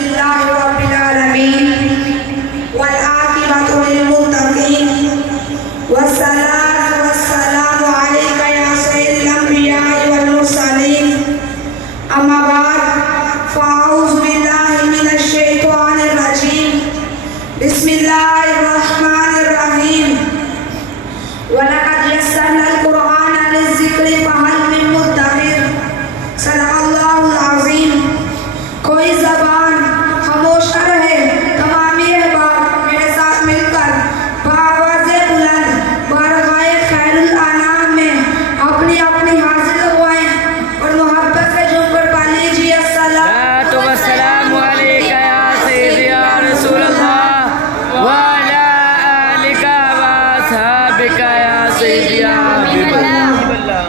अल्हम्दुलिल्लाहि रब्बिल आलमीन वल आक़िबतु लिल मुत्तक़ीन वस्सलातु वस्सलामु अलैका या सय्यिदल अंबिया वल मुरसलीन अम्मा बाद फ़अऊज़ु बिल्लाहि मिनश शैतानिर रजीम बिस्मिल्लाहिर रहमानिर रहीम वलक़द यस्सरनल क़ुरआन लिज़्ज़िक्रि फ़हल मिन मुद्दकिर सदक़ल्लाहुल अज़ीम। कोई ज़बान खामोश न रहे, तमामी अहबाब मेरे साथ मिलकर बाआवाज़े बुलंद बारगाहे खैरुल अनाम में अपनी अपनी हाजिर लगवाएं और मोहब्बत से झूमकर पढ़ लीजिए अस्सलातु वस्सलामु अलैका या सय्यदी या रसूल अल्लाह व अला आलिका व अस्हाबिका या सय्यदी या हबीब अल्लाह।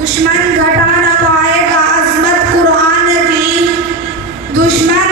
दुश्मन घटा न पाएगा अज़मत कुरान की, दुश्मन